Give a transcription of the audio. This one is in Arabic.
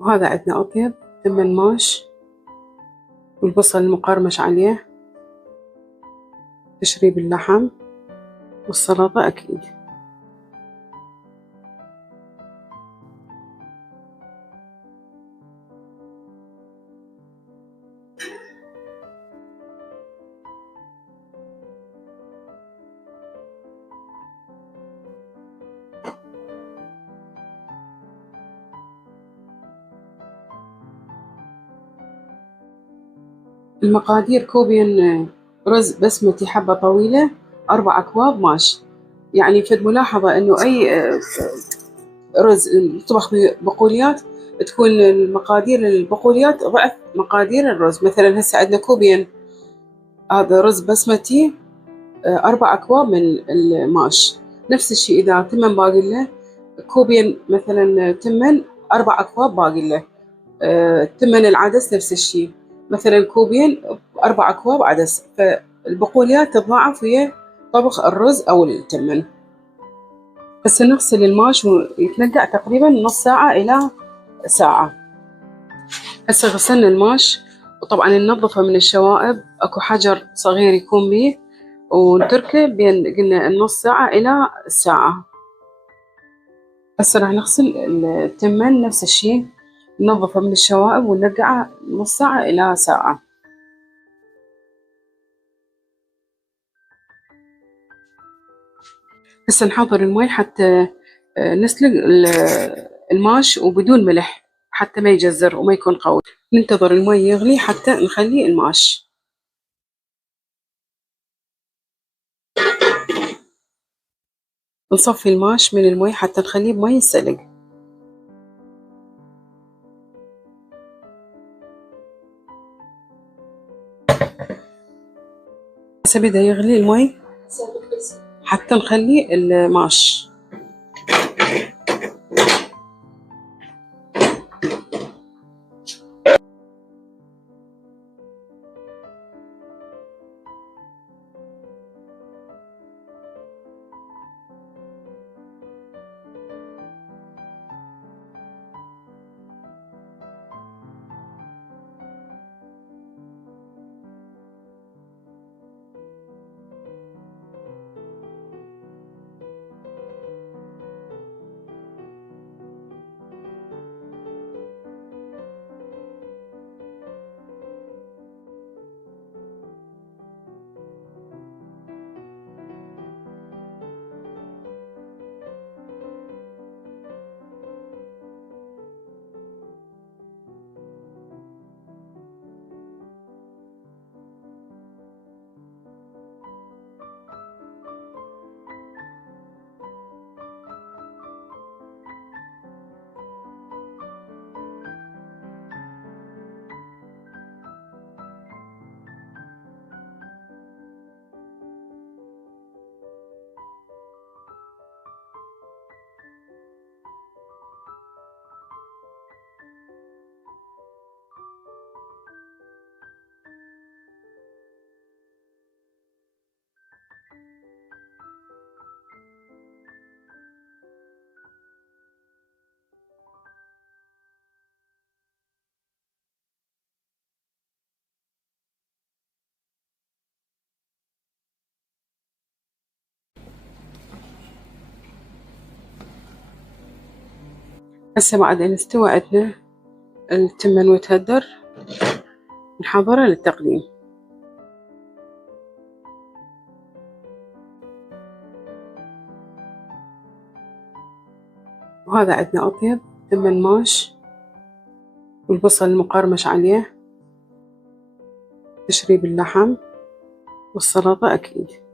وهذا عندنا أطيب تمن ماش والبصل المقرمش عليه، تشريب اللحم والسلطة أكيد. المقادير: كوبين رز بسمتي حبة طويلة، 4 أكواب ماش. يعني فد ملاحظة إنه أي رز يطبخ بقوليات تكون المقادير البقوليات ضعف مقادير الرز. مثلا هسه عندنا كوبين هذا رز بسمتي، 4 أكواب من الماش. نفس الشيء إذا تمن باقي كوبين مثلا تمن 4 أكواب باقي تمن العدس نفس الشيء، مثلا كوبين 4 أكواب عدس. فالبقوليات تتضاعف ويا طبخ الرز أو التمن. هسه نغسل الماش ويتنقع تقريبا نص ساعة إلى ساعة. هسه غسلنا الماش وطبعا ننظفه من الشوائب، اكو حجر صغير يكون بيه، ونتركه بين قلنا النص ساعة إلى ساعة. هسه راح نغسل التمن نفس الشيء، ننظفه من الشوائب وننقعه نص ساعة إلى ساعة. هسه نحضر المي حتى نسلق الماش وبدون ملح حتى ما يجزر وما يكون قوي. ننتظر المي يغلي حتى نخلي الماش. نصفي الماش من المي حتى نخليه بمي ينسلق. هسه بدأ يغلي المي حتى نخلي الماش. هسه بعد أن استوى عندنا التمن وتهدر نحضره للتقديم. وهذا عندنا أطيب تمن ماش والبصل المقرمش عليه، تشريب اللحم والسلطة أكيد.